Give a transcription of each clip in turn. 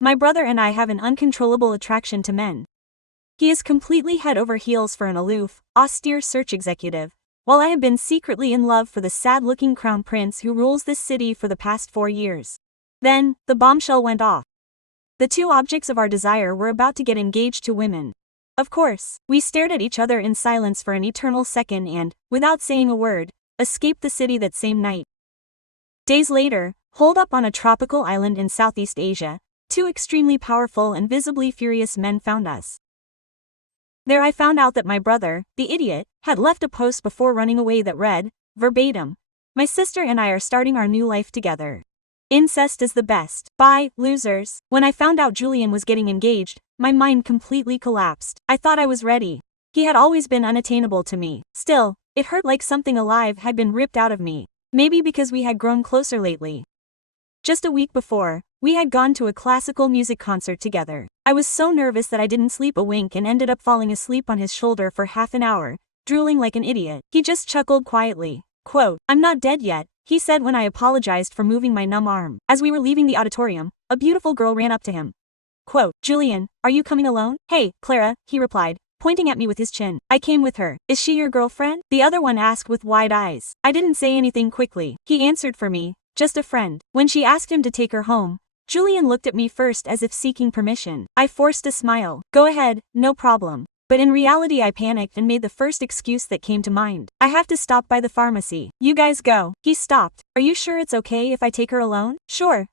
My brother and I have an uncontrollable attraction to men. He is completely head over heels for an aloof, austere search executive, while I have been secretly in love for the sad-looking crown prince who rules this city for the past 4 years. Then, the bombshell went off. The two objects of our desire were about to get engaged to women. Of course, we stared at each other in silence for an eternal second and, without saying a word, escaped the city that same night. Days later, holed up on a tropical island in Southeast Asia, two extremely powerful and visibly furious men found us. There I found out that my brother, the idiot, had left a post before running away that read, verbatim, "My sister and I are starting our new life together. Incest is the best. Bye, losers." When I found out Julian was getting engaged, my mind completely collapsed. I thought I was ready. He had always been unattainable to me. Still, it hurt like something alive had been ripped out of me. Maybe because we had grown closer lately. Just a week before, we had gone to a classical music concert together. I was so nervous that I didn't sleep a wink and ended up falling asleep on his shoulder for half an hour, drooling like an idiot. He just chuckled quietly. Quote, "I'm not dead yet," he said when I apologized for moving my numb arm. As we were leaving the auditorium, a beautiful girl ran up to him. Quote, "Julian, are you coming alone?" "Hey, Clara," he replied, pointing at me with his chin. "I came with her. Is she your girlfriend?" The other one asked with wide eyes. I didn't say anything quickly. He answered for me, "Just a friend." When she asked him to take her home, Julian looked at me first as if seeking permission. I forced a smile. "Go ahead, no problem." But in reality I panicked and made the first excuse that came to mind. "I have to stop by the pharmacy. You guys go." He stopped. "Are you sure it's okay if I take her alone?" Sure,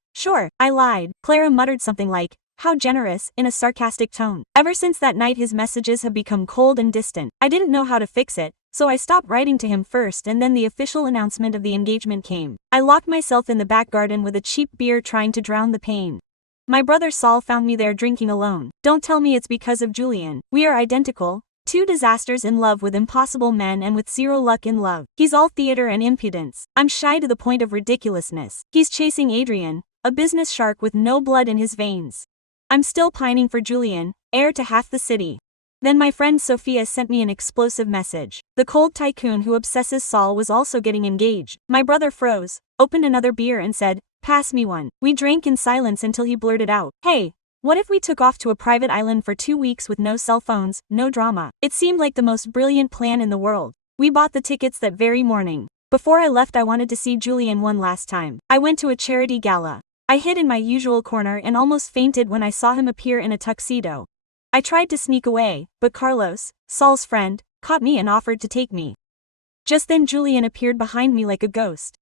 I lied. Clara muttered something like, "How generous," in a sarcastic tone. Ever since that night his messages have become cold and distant. I didn't know how to fix it, so I stopped writing to him first and then the official announcement of the engagement came. I locked myself in the back garden with a cheap beer trying to drown the pain. My brother Saul found me there drinking alone. Don't tell me it's because of Julian. We are identical, two disasters in love with impossible men and with zero luck in love. He's all theater and impudence. I'm shy to the point of ridiculousness. He's chasing Adrian, a business shark with no blood in his veins. I'm still pining for Julian, heir to half the city. Then my friend Sophia sent me an explosive message. The cold tycoon who obsesses Saul was also getting engaged. My brother froze, opened another beer and said, "Pass me one." We drank in silence until he blurted out, "Hey, what if we took off to a private island for 2 weeks with no cell phones, no drama?" It seemed like the most brilliant plan in the world. We bought the tickets that very morning. Before I left I wanted to see Julian one last time. I went to a charity gala. I hid in my usual corner and almost fainted when I saw him appear in a tuxedo. I tried to sneak away, but Carlos, Saul's friend, caught me and offered to take me. Just then Julian appeared behind me like a ghost.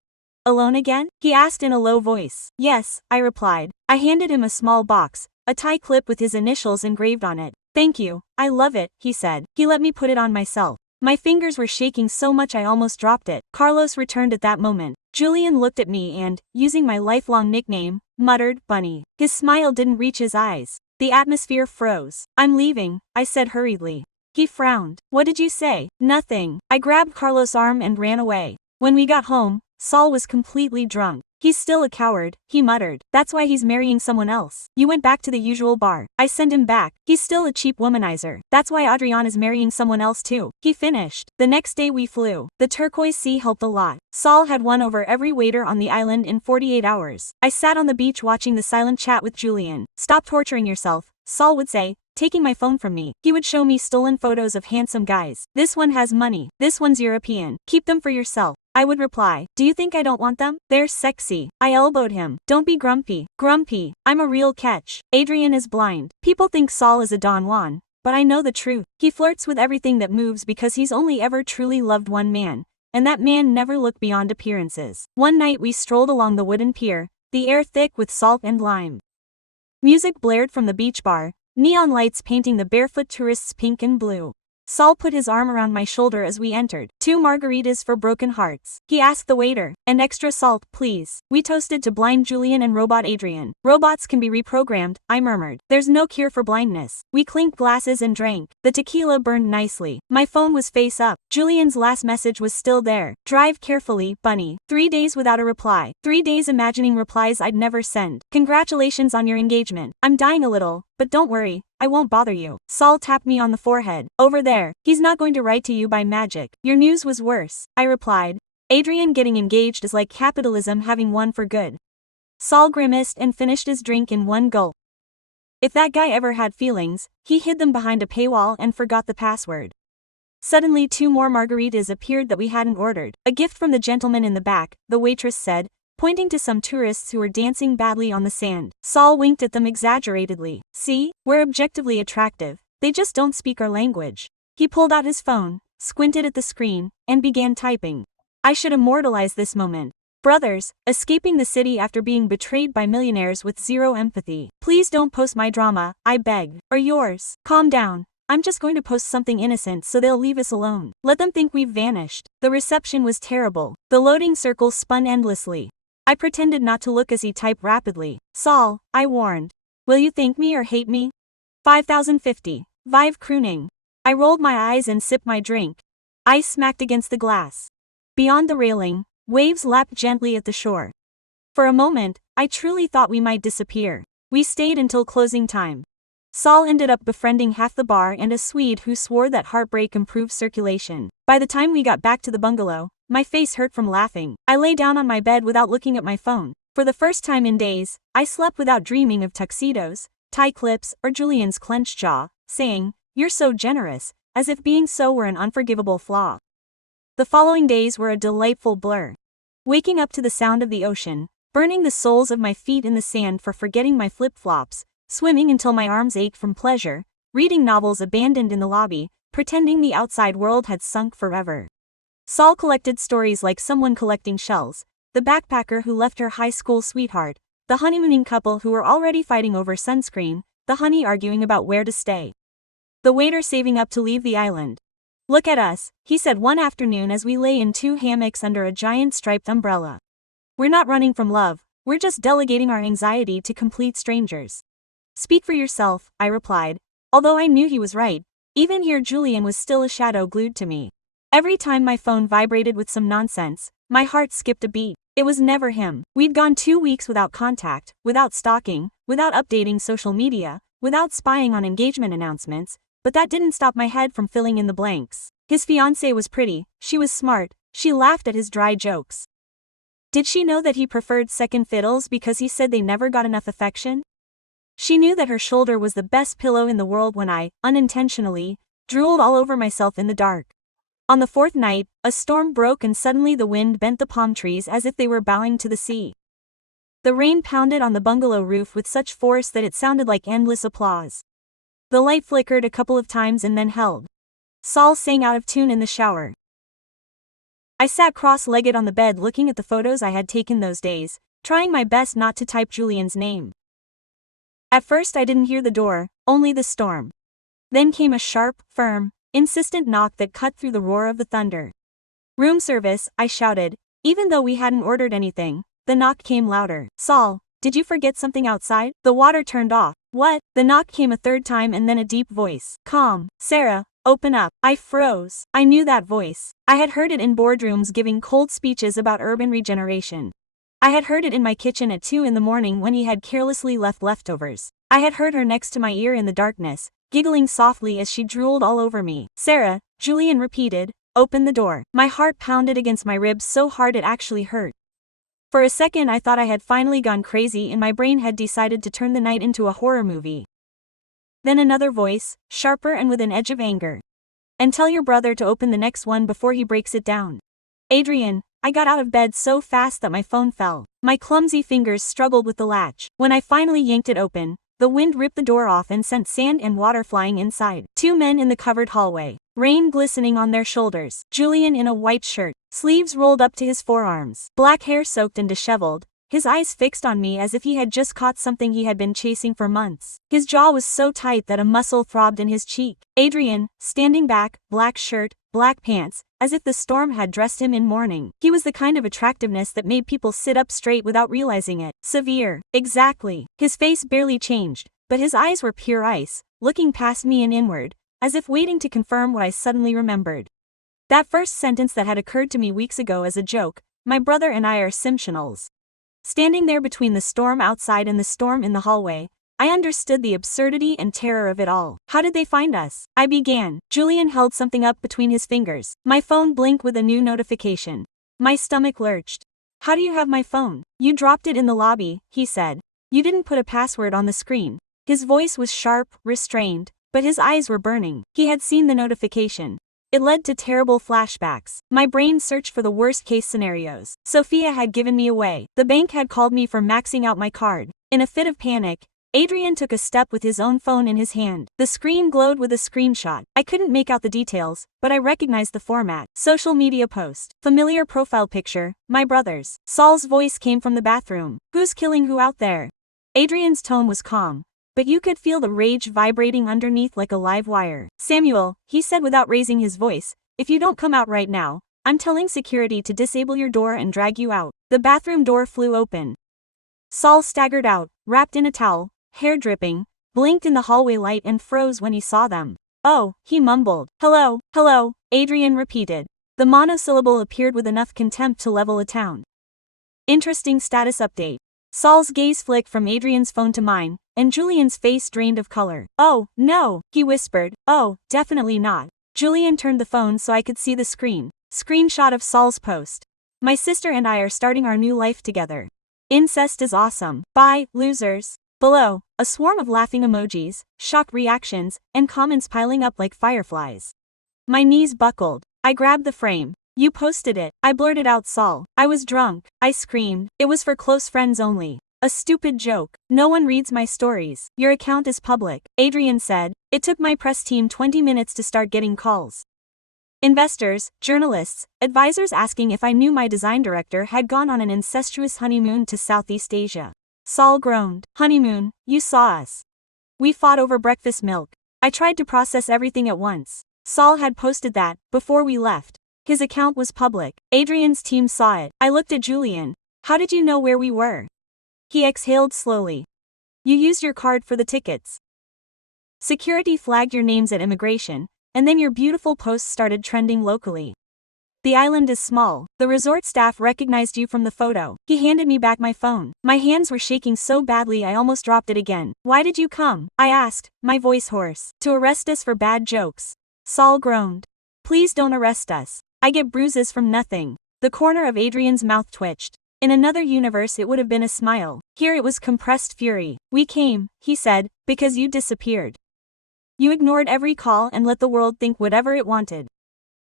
"Alone again?" he asked in a low voice. "Yes," I replied. I handed him a small box, a tie clip with his initials engraved on it. "Thank you, I love it," he said. He let me put it on myself. My fingers were shaking so much I almost dropped it. Carlos returned at that moment. Julian looked at me and, using my lifelong nickname, muttered, "Bunny." His smile didn't reach his eyes. The atmosphere froze. "I'm leaving," I said hurriedly. He frowned. "What did you say?" "Nothing." I grabbed Carlos' arm and ran away. When we got home, Saul was completely drunk. "He's still a coward," he muttered. "That's why he's marrying someone else." You went back to the usual bar. I sent him back. "He's still a cheap womanizer. That's why Adriana's marrying someone else too," he finished. The next day we flew. The turquoise sea helped a lot. Saul had won over every waiter on the island in 48 hours. I sat on the beach watching the silent chat with Julian. "Stop torturing yourself," Saul would say, taking my phone from me. He would show me stolen photos of handsome guys. "This one has money. This one's European. Keep them for yourself." I would reply, "Do you think I don't want them? They're sexy." I elbowed him. "Don't be grumpy. Grumpy. I'm a real catch. Adrian is blind." People think Saul is a Don Juan, but I know the truth. He flirts with everything that moves because he's only ever truly loved one man, and that man never looked beyond appearances. One night we strolled along the wooden pier, the air thick with salt and lime. Music blared from the beach bar, neon lights painting the barefoot tourists pink and blue. Saul put his arm around my shoulder as we entered. "2 margaritas for broken hearts," he asked the waiter. "And extra salt, please." We toasted to blind Julian and robot Adrian. "Robots can be reprogrammed," I murmured. "There's no cure for blindness." We clinked glasses and drank. The tequila burned nicely. My phone was face up. Julian's last message was still there. "Drive carefully, Bunny." 3 days without a reply. 3 days imagining replies I'd never send. "Congratulations on your engagement. I'm dying a little, but don't worry, I won't bother you." Saul tapped me on the forehead. "Over there. He's not going to write to you by magic." "Your news was worse," I replied. "Adrian getting engaged is like capitalism having won for good." Saul grimaced and finished his drink in one gulp. If that guy ever had feelings, he hid them behind a paywall and forgot the password. Suddenly 2 more margaritas appeared that we hadn't ordered. A gift from the gentleman in the back, the waitress said, pointing to some tourists who were dancing badly on the sand. Saul winked at them exaggeratedly. See, we're objectively attractive, they just don't speak our language. He pulled out his phone, squinted at the screen, and began typing. I should immortalize this moment. Brothers, escaping the city after being betrayed by millionaires with zero empathy. Please don't post my drama, I beg. Or yours. Calm down. I'm just going to post something innocent so they'll leave us alone. Let them think we've vanished. The reception was terrible. The loading circle spun endlessly. I pretended not to look as he typed rapidly. Saul, I warned. Will you thank me or hate me? 5050. Vive crooning. I rolled my eyes and sipped my drink. Ice smacked against the glass. Beyond the railing, waves lapped gently at the shore. For a moment, I truly thought we might disappear. We stayed until closing time. Saul ended up befriending half the bar and a Swede who swore that heartbreak improved circulation. By the time we got back to the bungalow, my face hurt from laughing. I lay down on my bed without looking at my phone. For the first time in days, I slept without dreaming of tuxedos, tie clips, or Julian's clenched jaw, saying, "You're so generous," as if being so were an unforgivable flaw. The following days were a delightful blur. Waking up to the sound of the ocean, burning the soles of my feet in the sand for forgetting my flip-flops, swimming until my arms ached from pleasure, reading novels abandoned in the lobby, pretending the outside world had sunk forever. Saul collected stories like someone collecting shells, the backpacker who left her high school sweetheart, the honeymooning couple who were already fighting over sunscreen, the honey arguing about where to stay, the waiter saving up to leave the island. Look at us, he said one afternoon as we lay in 2 hammocks under a giant striped umbrella. We're not running from love, we're just delegating our anxiety to complete strangers. Speak for yourself, I replied, although I knew he was right. Even here Julian was still a shadow glued to me. Every time my phone vibrated with some nonsense, my heart skipped a beat. It was never him. We'd gone 2 weeks without contact, without stalking, without updating social media, without spying on engagement announcements, but that didn't stop my head from filling in the blanks. His fiancée was pretty, she was smart, she laughed at his dry jokes. Did she know that he preferred second fiddles because he said they never got enough affection? She knew that her shoulder was the best pillow in the world when I, unintentionally, drooled all over myself in the dark. On the 4th night, a storm broke and suddenly the wind bent the palm trees as if they were bowing to the sea. The rain pounded on the bungalow roof with such force that it sounded like endless applause. The light flickered a couple of times and then held. Saul sang out of tune in the shower. I sat cross-legged on the bed looking at the photos I had taken those days, trying my best not to type Julian's name. At first I didn't hear the door, only the storm. Then came a sharp, firm, insistent knock that cut through the roar of the thunder. Room service, I shouted, even though we hadn't ordered anything. The knock came louder. Saul, did you forget something outside? The water turned off. What? The knock came a 3rd time and then a deep voice. Calm. Sarah, open up. I froze. I knew that voice. I had heard it in boardrooms giving cold speeches about urban regeneration. I had heard it in my kitchen at 2 in the morning when he had carelessly left leftovers. I had heard her next to my ear in the darkness, giggling softly as she drooled all over me. Sarah, Julian repeated, open the door. My heart pounded against my ribs so hard it actually hurt. For a second I thought I had finally gone crazy and my brain had decided to turn the night into a horror movie. Then another voice, sharper and with an edge of anger. And tell your brother to open the next one before he breaks it down. Adrian, I got out of bed so fast that my phone fell. My clumsy fingers struggled with the latch. When I finally yanked it open, the wind ripped the door off and sent sand and water flying inside. 2 men in the covered hallway, rain glistening on their shoulders. Julian in a white shirt, sleeves rolled up to his forearms, black hair soaked and disheveled, his eyes fixed on me as if he had just caught something he had been chasing for months. His jaw was so tight that a muscle throbbed in his cheek. Adrian, standing back, black shirt, black pants, as if the storm had dressed him in mourning. He was the kind of attractiveness that made people sit up straight without realizing it. Severe. Exactly. His face barely changed, but his eyes were pure ice, looking past me and inward, as if waiting to confirm what I suddenly remembered. That first sentence that had occurred to me weeks ago as a joke, my brother and I are Simpsonals. Standing there between the storm outside and the storm in the hallway, I understood the absurdity and terror of it all. How did they find us? I began. Julian held something up between his fingers. My phone blinked with a new notification. My stomach lurched. How do you have my phone? You dropped it in the lobby, he said. You didn't put a password on the screen. His voice was sharp, restrained, but his eyes were burning. He had seen the notification. It led to terrible flashbacks. My brain searched for the worst-case scenarios. Sophia had given me away. The bank had called me for maxing out my card. In a fit of panic, Adrian took a step with his own phone in his hand. The screen glowed with a screenshot. I couldn't make out the details, but I recognized the format. Social media post. Familiar profile picture. My brothers. Saul's voice came from the bathroom. Who's killing who out there? Adrian's tone was calm, but you could feel the rage vibrating underneath like a live wire. Samuel, he said without raising his voice, if you don't come out right now, I'm telling security to disable your door and drag you out. The bathroom door flew open. Saul staggered out, wrapped in a towel, hair dripping, blinked in the hallway light and froze when he saw them. Oh, he mumbled. Hello, hello, Adrian repeated. The monosyllable appeared with enough contempt to level a town. Interesting status update. Saul's gaze flicked from Adrian's phone to mine, and Julian's face drained of color. Oh, no, he whispered. Oh, definitely not. Julian turned the phone so I could see the screen. Screenshot of Saul's post. My sister and I are starting our new life together. Incest is awesome. Bye, losers. Below, a swarm of laughing emojis, shock reactions, and comments piling up like fireflies. My knees buckled. I grabbed the frame. You posted it. I blurted out, Saul. I was drunk. I screamed. It was for close friends only. A stupid joke. No one reads my stories. Your account is public, Adrian said. It took my press team 20 minutes to start getting calls. Investors, journalists, advisors asking if I knew my design director had gone on an incestuous honeymoon to Southeast Asia. Saul groaned. Honeymoon, you saw us. We fought over breakfast milk. I tried to process everything at once. Saul had posted that, before we left. His account was public. Adrian's team saw it. I looked at Julian. How did you know where we were? He exhaled slowly. You used your card for the tickets. Security flagged your names at immigration, and then your beautiful posts started trending locally. The island is small. The resort staff recognized you from the photo. He handed me back my phone. My hands were shaking so badly I almost dropped it again. Why did you come? I asked, my voice hoarse. To arrest us for bad jokes. Saul groaned. Please don't arrest us. I get bruises from nothing. The corner of Adrian's mouth twitched. In another universe it would have been a smile. Here it was compressed fury. We came, he said, because you disappeared. You ignored every call and let the world think whatever it wanted.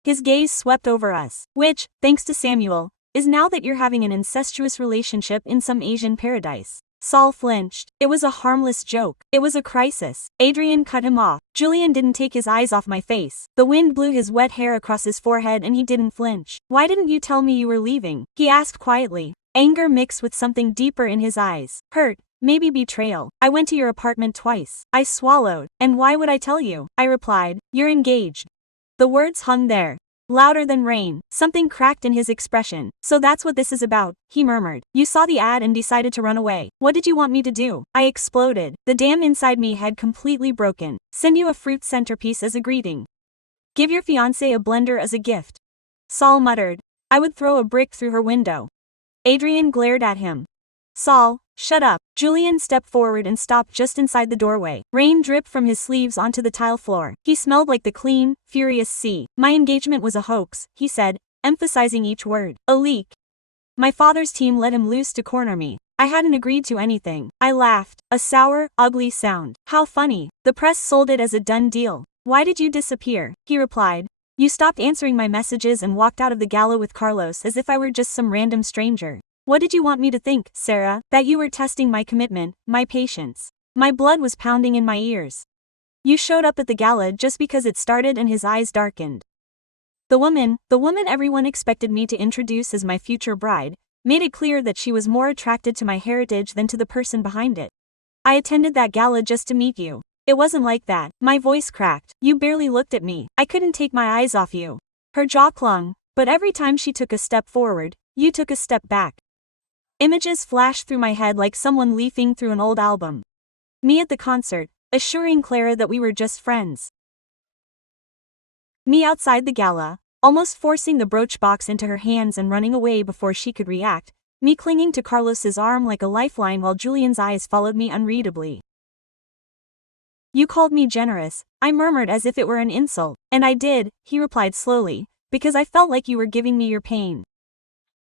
His gaze swept over us, which, thanks to Samuel, is now that you're having an incestuous relationship in some Asian paradise. Saul flinched. It was a harmless joke. It was a crisis. Adrian cut him off. Julian didn't take his eyes off my face. The wind blew his wet hair across his forehead and he didn't flinch. Why didn't you tell me you were leaving? He asked quietly. Anger mixed with something deeper in his eyes. Hurt. Maybe betrayal. I went to your apartment twice. I swallowed. And why would I tell you? I replied. You're engaged. The words hung there. Louder than rain. Something cracked in his expression. So that's what this is about, he murmured. You saw the ad and decided to run away. What did you want me to do? I exploded. The dam inside me had completely broken. Send you a fruit centerpiece as a greeting. Give your fiancé a blender as a gift. Saul muttered. I would throw a brick through her window. Adrian glared at him. Saul, shut up. Julian stepped forward and stopped just inside the doorway. Rain dripped from his sleeves onto the tile floor. He smelled like the clean, furious sea. My engagement was a hoax, he said, emphasizing each word. A leak. My father's team let him loose to corner me. I hadn't agreed to anything. I laughed. A sour, ugly sound. How funny. The press sold it as a done deal. Why did you disappear? He replied. You stopped answering my messages and walked out of the gala with Carlos as if I were just some random stranger. What did you want me to think, Sarah? That you were testing my commitment, my patience. My blood was pounding in my ears. You showed up at the gala just because it started and his eyes darkened. The woman everyone expected me to introduce as my future bride, made it clear that she was more attracted to my heritage than to the person behind it. I attended that gala just to meet you. It wasn't like that. My voice cracked. You barely looked at me. I couldn't take my eyes off you. Her jaw clung, but every time she took a step forward, you took a step back. Images flashed through my head like someone leafing through an old album. Me at the concert, assuring Clara that we were just friends. Me outside the gala, almost forcing the brooch box into her hands and running away before she could react. Me clinging to Carlos's arm like a lifeline while Julian's eyes followed me unreadably. You called me generous, I murmured as if it were an insult. And I did, he replied slowly, because I felt like you were giving me your pain.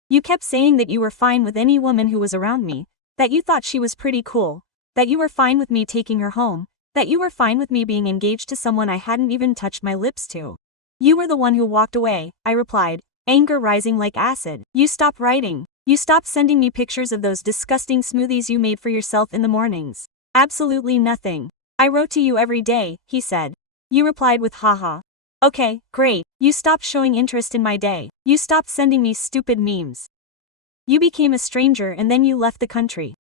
You kept saying that you were fine with any woman who was around me, that you thought she was pretty cool, that you were fine with me taking her home, that you were fine with me being engaged to someone I hadn't even touched my lips to. You were the one who walked away, I replied, anger rising like acid. You stopped writing. You stopped sending me pictures of those disgusting smoothies you made for yourself in the mornings. Absolutely nothing. I wrote to you every day, he said. You replied with haha. Okay, great. You stopped showing interest in my day. You stopped sending me stupid memes. You became a stranger and then you left the country.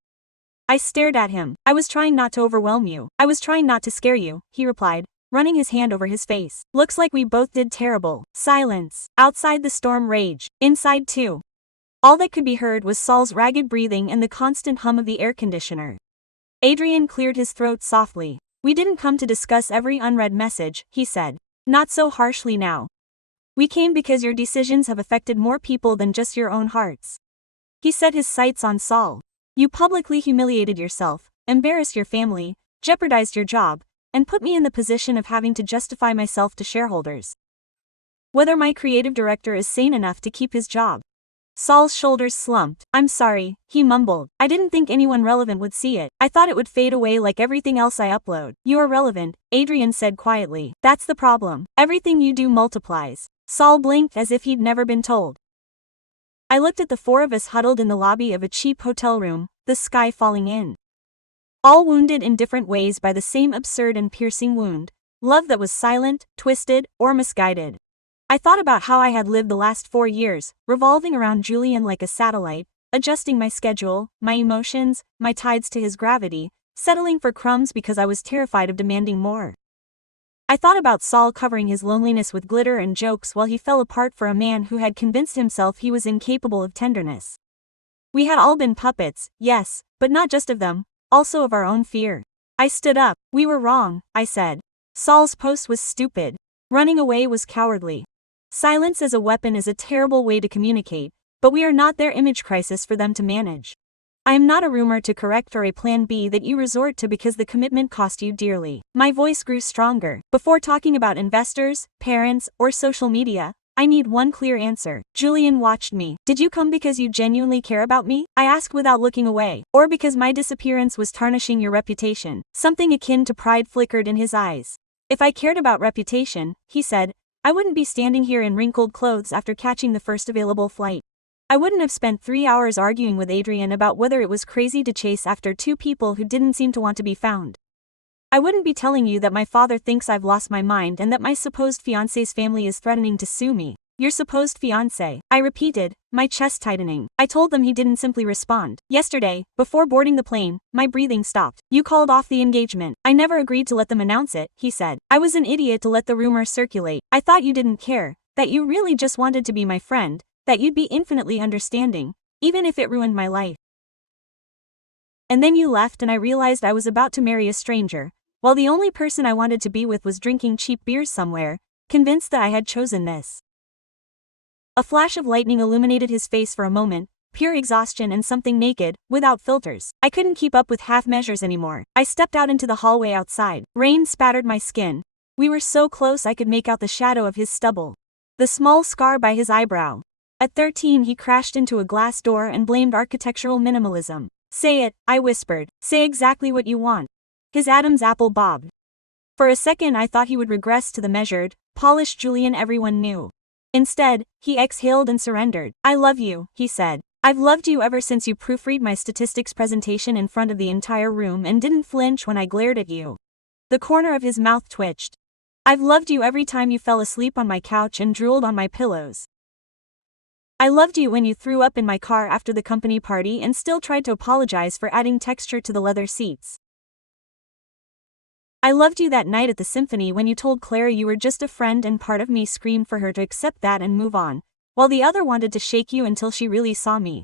I stared at him. I was trying not to overwhelm you. I was trying not to scare you, he replied, running his hand over his face. Looks like we both did terrible. Silence. Outside the storm raged. Inside too. All that could be heard was Saul's ragged breathing and the constant hum of the air conditioner. Adrian cleared his throat softly. We didn't come to discuss every unread message, he said. Not so harshly now. We came because your decisions have affected more people than just your own hearts. He set his sights on Saul. You publicly humiliated yourself, embarrassed your family, jeopardized your job, and put me in the position of having to justify myself to shareholders. Whether my creative director is sane enough to keep his job. Saul's shoulders slumped. I'm sorry, he mumbled. I didn't think anyone relevant would see it. I thought it would fade away like everything else I upload. You are relevant, Adrian said quietly. That's the problem. Everything you do multiplies. Saul blinked as if he'd never been told. I looked at the four of us huddled in the lobby of a cheap hotel room, the sky falling in. All wounded in different ways by the same absurd and piercing wound. Love that was silent, twisted, or misguided. I thought about how I had lived the last 4 years, revolving around Julian like a satellite, adjusting my schedule, my emotions, my tides to his gravity, settling for crumbs because I was terrified of demanding more. I thought about Saul covering his loneliness with glitter and jokes while he fell apart for a man who had convinced himself he was incapable of tenderness. We had all been puppets, yes, but not just of them, also of our own fear. I stood up. We were wrong, I said. Saul's post was stupid. Running away was cowardly. Silence as a weapon is a terrible way to communicate, but we are not their image crisis for them to manage. I am not a rumor to correct or a plan B that you resort to because the commitment cost you dearly. My voice grew stronger. Before talking about investors, parents, or social media, I need one clear answer. Julian watched me. Did you come because you genuinely care about me? I asked without looking away. Or because my disappearance was tarnishing your reputation? Something akin to pride flickered in his eyes. If I cared about reputation, he said, I wouldn't be standing here in wrinkled clothes after catching the first available flight. I wouldn't have spent 3 hours arguing with Adrian about whether it was crazy to chase after 2 people who didn't seem to want to be found. I wouldn't be telling you that my father thinks I've lost my mind and that my supposed fiancé's family is threatening to sue me. Your supposed fiancé, I repeated, my chest tightening. I told them he didn't simply respond. Yesterday, before boarding the plane, my breathing stopped. You called off the engagement. I never agreed to let them announce it, he said. I was an idiot to let the rumor circulate. I thought you didn't care, that you really just wanted to be my friend, that you'd be infinitely understanding, even if it ruined my life. And then you left and I realized I was about to marry a stranger, while the only person I wanted to be with was drinking cheap beers somewhere, convinced that I had chosen this. A flash of lightning illuminated his face for a moment, pure exhaustion and something naked, without filters. I couldn't keep up with half measures anymore. I stepped out into the hallway outside. Rain spattered my skin. We were so close I could make out the shadow of his stubble. The small scar by his eyebrow. At 13 he crashed into a glass door and blamed architectural minimalism. Say it, I whispered. Say exactly what you want. His Adam's apple bobbed. For a second I thought he would regress to the measured, polished Julian everyone knew. Instead, he exhaled and surrendered. I love you, he said. I've loved you ever since you proofread my statistics presentation in front of the entire room and didn't flinch when I glared at you. The corner of his mouth twitched. I've loved you every time you fell asleep on my couch and drooled on my pillows. I loved you when you threw up in my car after the company party and still tried to apologize for adding texture to the leather seats. I loved you that night at the symphony when you told Clara you were just a friend and part of me screamed for her to accept that and move on, while the other wanted to shake you until she really saw me.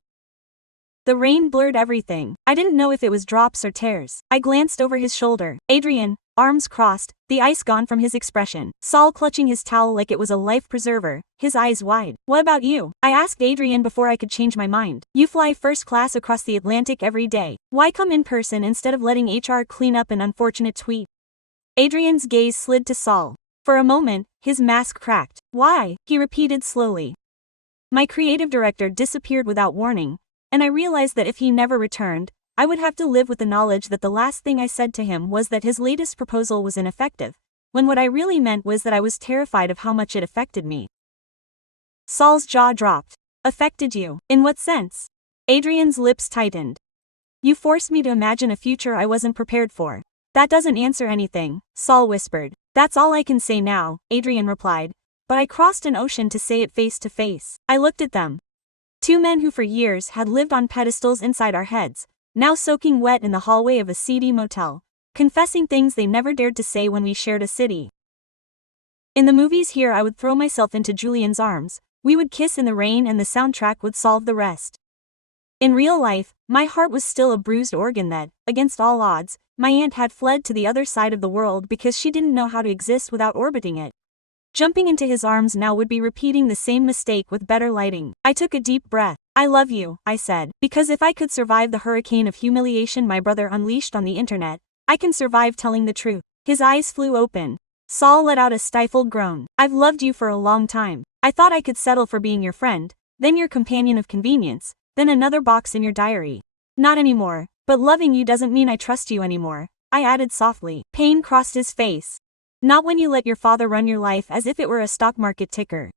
The rain blurred everything. I didn't know if it was drops or tears. I glanced over his shoulder. Adrian, arms crossed, the ice gone from his expression. Saul clutching his towel like it was a life preserver, his eyes wide. What about you? I asked Adrian before I could change my mind. You fly first class across the Atlantic every day. Why come in person instead of letting HR clean up an unfortunate tweet? Adrian's gaze slid to Saul. For a moment, his mask cracked. Why? He repeated slowly. My creative director disappeared without warning, and I realized that if he never returned, I would have to live with the knowledge that the last thing I said to him was that his latest proposal was ineffective, when what I really meant was that I was terrified of how much it affected me. Saul's jaw dropped. Affected you? In what sense? Adrian's lips tightened. You forced me to imagine a future I wasn't prepared for. That doesn't answer anything, Saul whispered. That's all I can say now, Adrian replied. But I crossed an ocean to say it face to face. I looked at them. Two men who for years had lived on pedestals inside our heads, now soaking wet in the hallway of a seedy motel, confessing things they never dared to say when we shared a city. In the movies here I would throw myself into Julian's arms, we would kiss in the rain and the soundtrack would solve the rest. In real life, my heart was still a bruised organ that, against all odds, my aunt had fled to the other side of the world because she didn't know how to exist without orbiting it. Jumping into his arms now would be repeating the same mistake with better lighting. I took a deep breath. I love you, I said, because if I could survive the hurricane of humiliation my brother unleashed on the internet, I can survive telling the truth. His eyes flew open. Saul let out a stifled groan. I've loved you for a long time. I thought I could settle for being your friend, then your companion of convenience, then another box in your diary. Not anymore, but loving you doesn't mean I trust you anymore, I added softly. Pain crossed his face. Not when you let your father run your life as if it were a stock market ticker.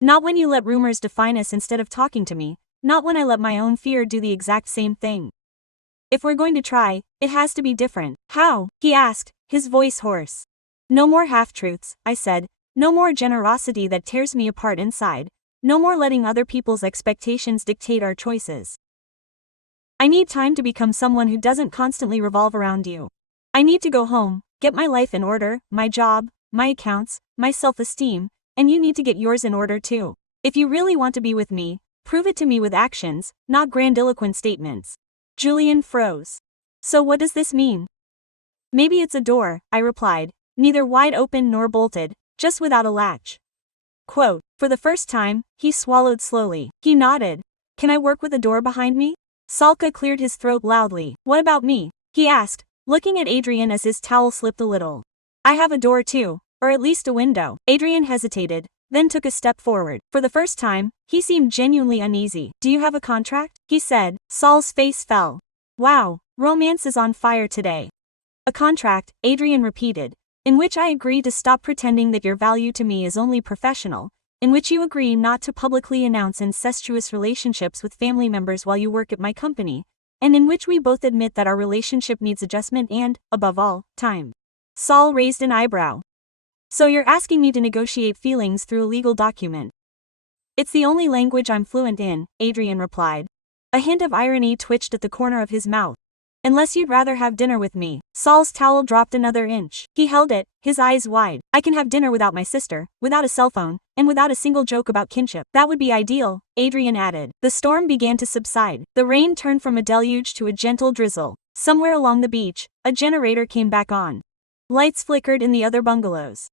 Not when you let rumors define us instead of talking to me, not when I let my own fear do the exact same thing. If we're going to try, it has to be different. How? He asked, his voice hoarse. No more half-truths, I said, no more generosity that tears me apart inside, no more letting other people's expectations dictate our choices. I need time to become someone who doesn't constantly revolve around you. I need to go home, get my life in order, my job, my accounts, my self-esteem, and you need to get yours in order too. If you really want to be with me, prove it to me with actions, not grandiloquent statements. Julian froze. So what does this mean? Maybe it's a door, I replied, neither wide open nor bolted, just without a latch. Quote, for the first time, he swallowed slowly. He nodded. Can I work with a door behind me? Salka cleared his throat loudly. What about me? He asked, looking at Adrian as his towel slipped a little. I have a door too, or at least a window. Adrian hesitated, then took a step forward. For the first time, he seemed genuinely uneasy. Do you have a contract? He said. Saul's face fell. Wow, romance is on fire today. A contract, Adrian repeated, in which I agree to stop pretending that your value to me is only professional, in which you agree not to publicly announce incestuous relationships with family members while you work at my company, and in which we both admit that our relationship needs adjustment and, above all, time. Saul raised an eyebrow. So you're asking me to negotiate feelings through a legal document? It's the only language I'm fluent in, Adrian replied. A hint of irony twitched at the corner of his mouth. Unless you'd rather have dinner with me. Saul's towel dropped another inch. He held it, his eyes wide. I can have dinner without my sister, without a cell phone, and without a single joke about kinship. That would be ideal, Adrian added. The storm began to subside. The rain turned from a deluge to a gentle drizzle. Somewhere along the beach, a generator came back on. Lights flickered in the other bungalows.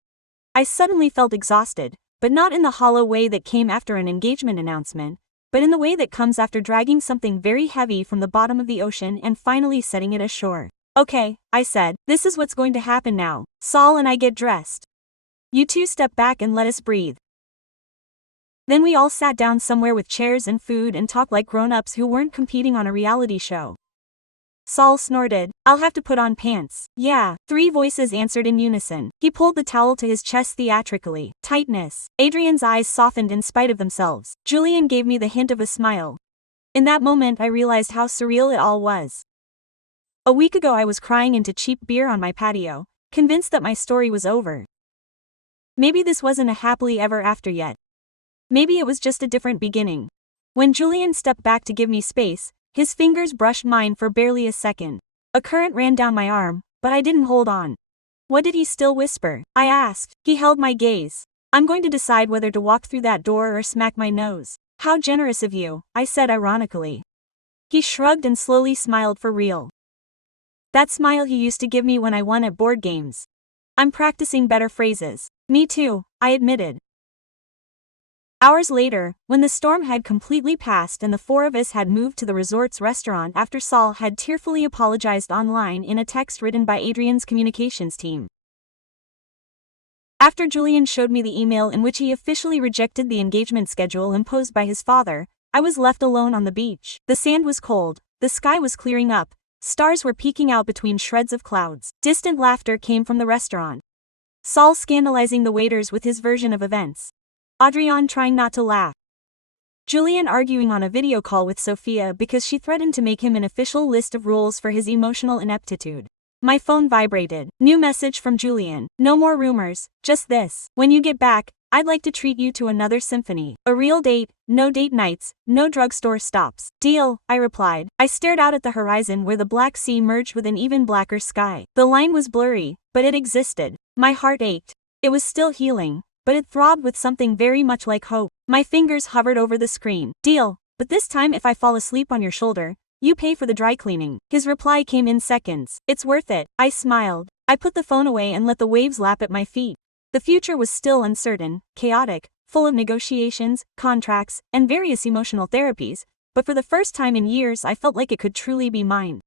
I suddenly felt exhausted, but not in the hollow way that came after an engagement announcement, but in the way that comes after dragging something very heavy from the bottom of the ocean and finally setting it ashore. Okay, I said, this is what's going to happen now. Saul and I get dressed. You two step back and let us breathe. Then we all sat down somewhere with chairs and food and talked like grown-ups who weren't competing on a reality show. Saul snorted. I'll have to put on pants. Yeah, 3 voices answered in unison. He pulled the towel to his chest theatrically. Tightness. Adrian's eyes softened in spite of themselves. Julian gave me the hint of a smile. In that moment I realized how surreal it all was. A week ago I was crying into cheap beer on my patio, convinced that my story was over. Maybe this wasn't a happily ever after yet. Maybe it was just a different beginning. When Julian stepped back to give me space, his fingers brushed mine for barely a second. A current ran down my arm, but I didn't hold on. What did he still whisper? I asked. He held my gaze. I'm going to decide whether to walk through that door or smack my nose. How generous of you, I said ironically. He shrugged and slowly smiled for real. That smile he used to give me when I won at board games. I'm practicing better phrases. Me too, I admitted. Hours later, when the storm had completely passed and the 4 of us had moved to the resort's restaurant after Saul had tearfully apologized online in a text written by Adrian's communications team. After Julian showed me the email in which he officially rejected the engagement schedule imposed by his father, I was left alone on the beach. The sand was cold, the The sky was clearing up. Stars were peeking out between shreds of clouds. Distant laughter came from the restaurant. Saul scandalizing the waiters with his version of events. Adrian trying not to laugh. Julian arguing on a video call with Sophia because she threatened to make him an official list of rules for his emotional ineptitude. My phone vibrated. New message from Julian. No more rumors, just this. When you get back, I'd like to treat you to another symphony. A real date, no date nights, no drugstore stops. Deal, I replied. I stared out at the horizon where the Black Sea merged with an even blacker sky. The line was blurry, but it existed. My heart ached. It was still healing, but it throbbed with something very much like hope. My fingers hovered over the screen. Deal, but this time if I fall asleep on your shoulder, you pay for the dry cleaning. His reply came in seconds. It's worth it. I smiled. I put the phone away and let the waves lap at my feet. The future was still uncertain, chaotic, full of negotiations, contracts, and various emotional therapies, but for the first time in years I felt like it could truly be mine.